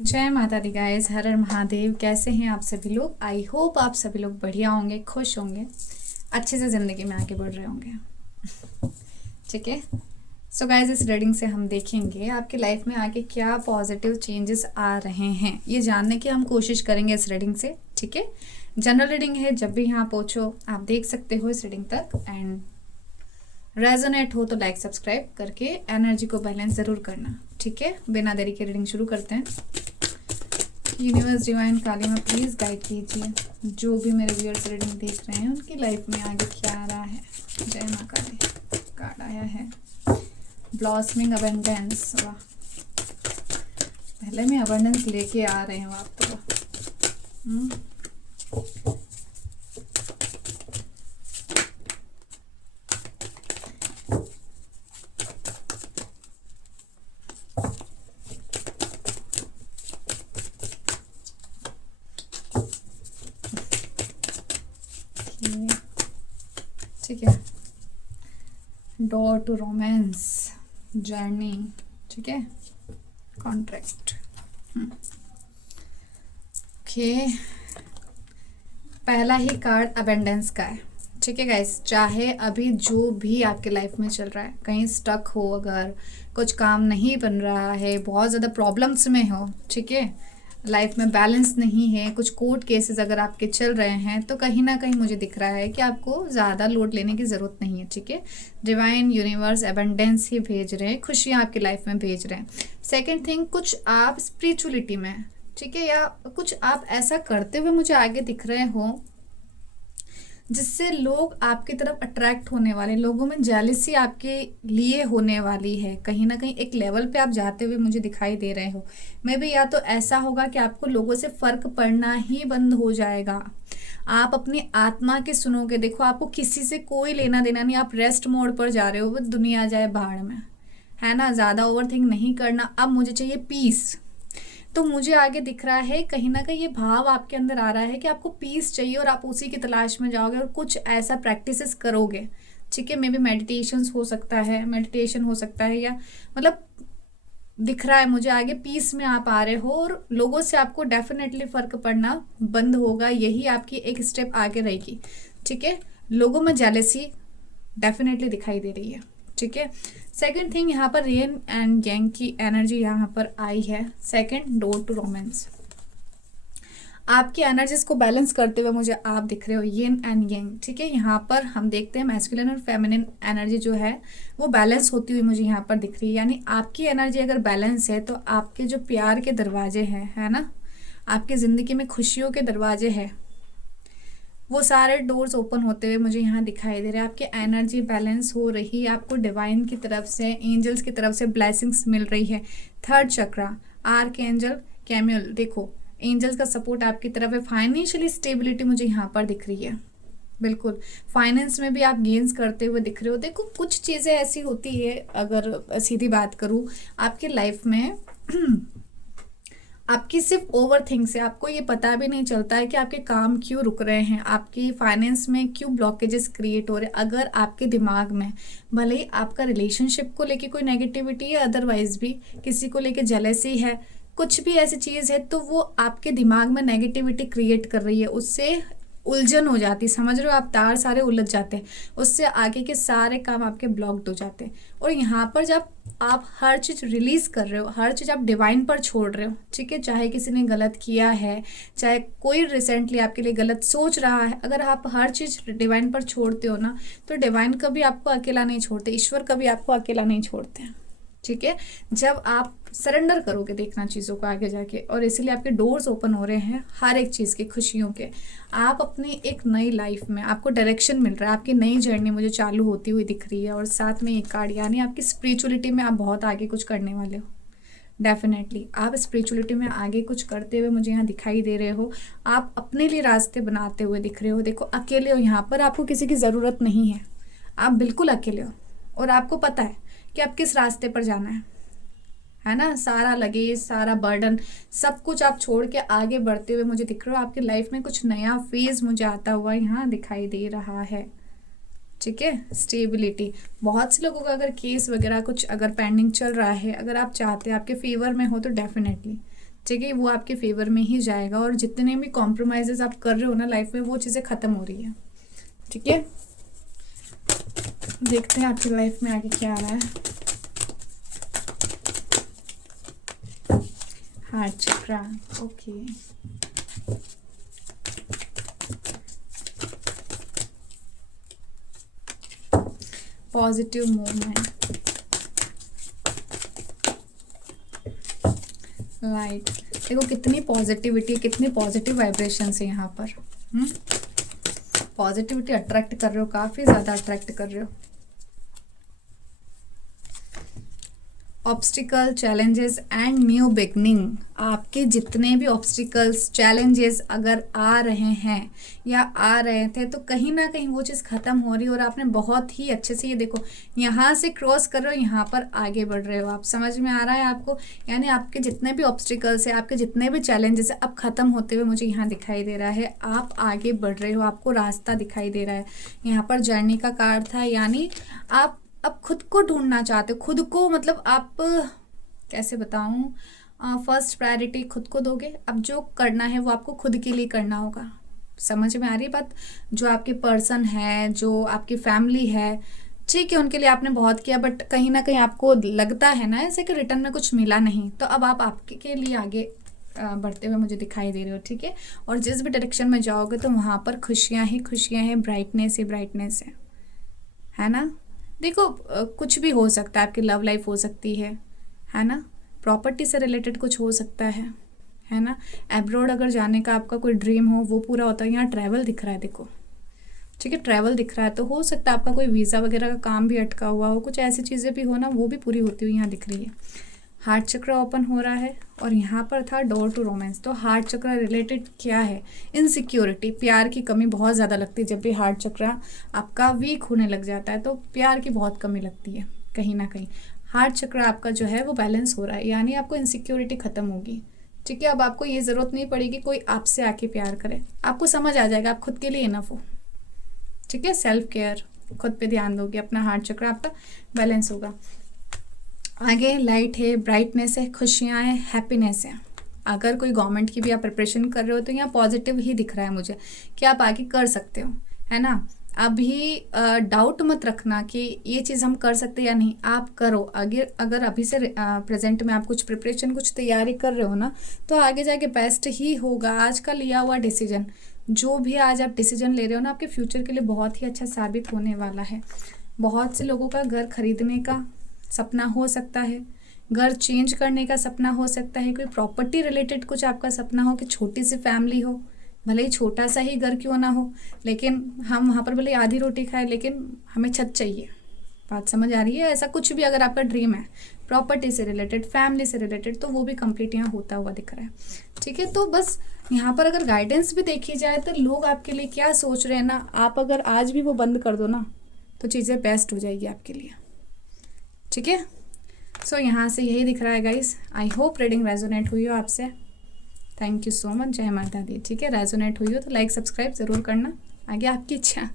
जय माता दी गाइस, हर हर महादेव। कैसे हैं आप सभी लोग? आई होप आप सभी लोग बढ़िया होंगे, खुश होंगे, अच्छे से ज़िंदगी में आगे बढ़ रहे होंगे। ठीक है। सो गाइस, इस रीडिंग से हम देखेंगे आपकी लाइफ में आगे क्या पॉजिटिव चेंजेस आ रहे हैं, ये जानने की हम कोशिश करेंगे इस रीडिंग से। ठीक है। जनरल रीडिंग है, जब भी यहाँ पहुँचो आप देख सकते हो इस रीडिंग तक। एंड रेजोनेट हो तो लाइक सब्सक्राइब करके एनर्जी को बैलेंस ज़रूर करना। ठीक है। बिना देरी के रीडिंग शुरू करते हैं। यूनिवर्स डिवाइन काली में प्लीज़ गाइड कीजिए जो भी मेरे व्यूअर्स रीडिंग देख रहे हैं उनकी लाइफ में आगे क्या आ रहा है। जय माँ काली। कार्ड आया है ब्लॉसमिंग अबंडेंस। वाह, पहले में अबंडेंस लेके आ रहे हो आप तो। ठीक है। Door to romance, journey. ठीक है। कॉन्ट्रैक्ट। ओके। पहला ही कार्ड अबेंडेंस का है। ठीक है गाइस, चाहे अभी जो भी आपके लाइफ में चल रहा है, कहीं स्टक हो, अगर कुछ काम नहीं बन रहा है, बहुत ज़्यादा प्रॉब्लम्स में हो, ठीक है, लाइफ में बैलेंस नहीं है, कुछ कोर्ट केसेस अगर आपके चल रहे हैं, तो कहीं ना कहीं मुझे दिख रहा है कि आपको ज़्यादा लोड लेने की ज़रूरत नहीं है। ठीक है। डिवाइन यूनिवर्स एबंडेंस ही भेज रहे हैं, खुशियाँ आपकी लाइफ में भेज रहे हैं। सेकेंड थिंग, कुछ आप स्पिरिचुअलिटी में, ठीक है, या कुछ आप ऐसा करते हुए मुझे आगे दिख रहे हो जिससे लोग आपकी तरफ अट्रैक्ट होने वाले, लोगों में जेलिसी आपके लिए होने वाली है। कहीं ना कहीं एक लेवल पे आप जाते हुए मुझे दिखाई दे रहे हो। मे बी या तो ऐसा होगा कि आपको लोगों से फर्क पड़ना ही बंद हो जाएगा, आप अपनी आत्मा के सुनोगे। देखो, आपको किसी से कोई लेना देना नहीं, आप रेस्ट मोड पर जा रहे हो, वो दुनिया जाए भाड़ में, है ना। ज़्यादा ओवर थिंक नहीं करना, अब मुझे चाहिए पीस। तो मुझे आगे दिख रहा है, कहीं ना कहीं ये भाव आपके अंदर आ रहा है कि आपको पीस चाहिए और आप उसी की तलाश में जाओगे और कुछ ऐसा प्रैक्टिसेस करोगे। ठीक है। मे बी मेडिटेशन हो सकता है, मेडिटेशन हो सकता है, या मतलब दिख रहा है मुझे आगे पीस में आप आ रहे हो और लोगों से आपको डेफिनेटली फर्क पड़ना बंद होगा। यही आपकी एक स्टेप आगे रहेगी। ठीक है। लोगों में जेलेसी डेफिनेटली दिखाई दे रही है। ठीक है। सेकंड थिंग, यहाँ पर रेन एंड गैंग की एनर्जी यहाँ पर आई है। Second, door to romance. आपकी एनर्जीज को बैलेंस करते हुए मुझे आप दिख रहे हो, येन एंड यंग। ठीक है। यहाँ पर हम देखते हैं मैस्कुलिन और फेमिनिन एनर्जी जो है वो बैलेंस होती हुई मुझे यहाँ पर दिख रही है। यानी आपकी एनर्जी अगर बैलेंस है तो आपके जो प्यार के दरवाजे हैं, है ना, आपकी ज़िंदगी में खुशियों के दरवाजे हैं, वो सारे डोर्स ओपन होते हुए मुझे यहाँ दिखाई दे रहे हैं। आपकी एनर्जी बैलेंस हो रही है, आपको डिवाइन की तरफ से, एंजल्स की तरफ से ब्लेसिंग्स मिल रही है। थर्ड चक्रा, आर्क एंजल कैम्यूल। देखो, एंजल्स का सपोर्ट आपकी तरफ है। फाइनेंशियली स्टेबिलिटी मुझे यहाँ पर दिख रही है। बिल्कुल, फाइनेंस में भी आप गेन्स करते हुए दिख रहे हो। देखो, कुछ चीज़ें ऐसी होती है, अगर सीधी बात करूँ आपकी लाइफ में आपकी सिर्फ ओवर थिंक से आपको ये पता भी नहीं चलता है कि आपके काम क्यों रुक रहे हैं, आपकी फाइनेंस में क्यों ब्लॉकेजेस क्रिएट हो रहे हैं। अगर आपके दिमाग में भले ही आपका रिलेशनशिप को लेके कोई नेगेटिविटी है, अदरवाइज भी किसी को लेके जेलेसी है, कुछ भी ऐसी चीज़ है, तो वो आपके दिमाग में नेगेटिविटी क्रिएट कर रही है, उससे उलझन हो जाती, समझ रहे हो आप, तार सारे उलझ जाते हैं, उससे आगे के सारे काम आपके ब्लॉक्ड हो जाते हैं। और यहाँ पर जब आप हर चीज़ रिलीज कर रहे हो, हर चीज़ आप डिवाइन पर छोड़ रहे हो, ठीक है, चाहे किसी ने गलत किया है, चाहे कोई रिसेंटली आपके लिए गलत सोच रहा है, अगर आप हर चीज़ डिवाइन पर छोड़ते हो ना, तो डिवाइन कभी आपको अकेला नहीं छोड़ते, ईश्वर कभी आपको अकेला नहीं छोड़ते हैं। ठीक है। जब आप सरेंडर करोगे देखना चीज़ों को आगे जाके, और इसीलिए आपके डोर्स ओपन हो रहे हैं हर एक चीज़ के, खुशियों के। आप अपनी एक नई लाइफ में, आपको डायरेक्शन मिल रहा है, आपकी नई जर्नी मुझे चालू होती हुई दिख रही है। और साथ में एक कार्ड, यानी आपकी स्पिरिचुअलिटी में आप बहुत आगे कुछ करने वाले हो। डेफिनेटली आप स्पिरिचुअलिटी में आगे कुछ करते हुए मुझे यहाँ दिखाई दे रहे हो। आप अपने लिए रास्ते बनाते हुए दिख रहे हो। देखो, अकेले हो यहाँ पर, आपको किसी की ज़रूरत नहीं है, आप बिल्कुल अकेले हो और आपको पता है कि आप किस रास्ते पर जाना है ना। सारा लगेज, सारा बर्डन, सब कुछ आप छोड़ के आगे बढ़ते हुए मुझे दिख रहे हो। आपकी लाइफ में कुछ नया फेज मुझे आता हुआ यहाँ दिखाई दे रहा है। ठीक है। स्टेबिलिटी, बहुत से लोगों का अगर केस वगैरह कुछ अगर पेंडिंग चल रहा है, अगर आप चाहते हैं आपके फेवर में हो, तो डेफिनेटली ठीक है, वो आपके फेवर में ही जाएगा और जितने भी कॉम्प्रोमाइजेस आप कर रहे हो ना लाइफ में वो चीज़ें ख़त्म हो रही है। ठीक है, देखते हैं आपकी लाइफ में आगे क्या आ रहा है। हार्ट चक्रा, ओके। Positive movement, light. देखो कितनी पॉजिटिविटी, कितनी पॉजिटिव वाइब्रेशंस है यहाँ पर। पॉजिटिविटी अट्रैक्ट कर रहे हो, काफ़ी ज़्यादा अट्रैक्ट कर रहे हो। Obstacle, challenges and new beginning. आपके जितने भी ऑब्स्टिकल्स, चैलेंजेस अगर आ रहे हैं या आ रहे थे तो कहीं ना कहीं वो चीज़ ख़त्म हो रही है और आपने बहुत ही अच्छे से, ये देखो यहाँ से क्रॉस कर रहे हो, यहाँ पर आगे बढ़ रहे हो आप। समझ में आ रहा है आपको? यानी आपके जितने भी ऑब्स्टिकल्स है, आपके जितने भी चैलेंजेस है अब ख़त्म होते हुए मुझे यहाँ दिखाई दे रहा है। आप आगे बढ़ रहे हो, आपको रास्ता दिखाई दे रहा है। यहाँ पर जर्नी का कार्ड था, यानी आप अब खुद को ढूंढना चाहते हो, खुद को, मतलब आप कैसे बताऊं, फर्स्ट प्रायोरिटी खुद को दोगे। अब जो करना है वो आपको खुद के लिए करना होगा। समझ में आ रही है बात? जो आपके पर्सन है, जो आपकी फैमिली है, ठीक है, उनके लिए आपने बहुत किया बट कहीं ना कहीं आपको लगता है ना ऐसे कि रिटर्न में कुछ मिला नहीं, तो अब आप आपके के लिए आगे बढ़ते हुए मुझे दिखाई दे रहे हो। ठीक है, और जिस भी डायरेक्शन में जाओगे तो वहाँ पर खुशियाँ ही खुशियाँ हैं, ब्राइटनेस ही ब्राइटनेस है ना। देखो कुछ भी हो सकता है, आपकी लव लाइफ हो सकती है ना, प्रॉपर्टी से रिलेटेड कुछ हो सकता है ना। एब्रॉड अगर जाने का आपका कोई ड्रीम हो वो पूरा होता है। यहाँ ट्रैवल दिख रहा है, देखो, ठीक है, ट्रैवल दिख रहा है, तो हो सकता है आपका कोई वीज़ा वगैरह का काम भी अटका हुआ हो, कुछ ऐसी चीज़ें भी हो ना, वो भी पूरी होती हुई यहाँ दिख रही है। हार्ट चक्र ओपन हो रहा है और यहाँ पर था डोर टू रोमांस। तो हार्ट चक्र रिलेटेड क्या है? इनसिक्योरिटी, प्यार की कमी बहुत ज़्यादा लगती है। जब भी हार्ट चक्र आपका वीक होने लग जाता है तो प्यार की बहुत कमी लगती है कहीं ना कहीं। हार्ट चक्र आपका जो है वो बैलेंस हो रहा है, यानी आपको इनसिक्योरिटी ख़त्म होगी। ठीक है, अब आपको ये ज़रूरत नहीं पड़ेगी कोई आपसे आके प्यार करे, आपको समझ आ जाएगा आप खुद के लिए इनफ हो। ठीक है, सेल्फ केयर, खुद पे ध्यान दोगे, अपना हार्ट चक्र आपका बैलेंस होगा। आगे लाइट है, ब्राइटनेस है, खुशियाँ हैं, हैप्पीनेस है। अगर कोई गवर्नमेंट की भी आप प्रिपरेशन कर रहे हो तो यहाँ पॉजिटिव ही दिख रहा है मुझे कि आप आगे कर सकते हो, है ना। अभी डाउट मत रखना कि ये चीज़ हम कर सकते या नहीं, आप करो। अगर अभी से प्रेजेंट में आप कुछ प्रिपरेशन, कुछ तैयारी कर रहे हो ना, तो आगे जाके बेस्ट ही होगा। आज का लिया हुआ डिसीजन, जो भी आज आप डिसीजन ले रहे हो ना, आपके फ्यूचर के लिए बहुत ही अच्छा साबित होने वाला है। बहुत से लोगों का घर खरीदने का सपना हो सकता है, घर चेंज करने का सपना हो सकता है, कोई प्रॉपर्टी रिलेटेड कुछ आपका सपना हो कि छोटी सी फैमिली हो, भले ही छोटा सा ही घर क्यों ना हो, लेकिन हम वहाँ पर भले आधी रोटी खाए लेकिन हमें छत चाहिए। बात समझ आ रही है? ऐसा कुछ भी अगर आपका ड्रीम है प्रॉपर्टी से रिलेटेड, फैमिली से रिलेटेड, तो वो भी कंप्लीट यहाँ होता हुआ दिख रहा है। ठीक है, तो बस यहाँ पर अगर गाइडेंस भी देखी जाए तो लोग आपके लिए क्या सोच रहे हैं ना, आप अगर आज भी वो बंद कर दो ना तो चीज़ें बेस्ट हो जाएगी आपके लिए। ठीक है, सो यहाँ से यही दिख रहा है guys. I hope reading resonate हुई हो आपसे। थैंक यू सो मच, जय माता दी। ठीक है, रेजोनेट हुई हो तो लाइक सब्सक्राइब ज़रूर करना, आगे आपकी इच्छा।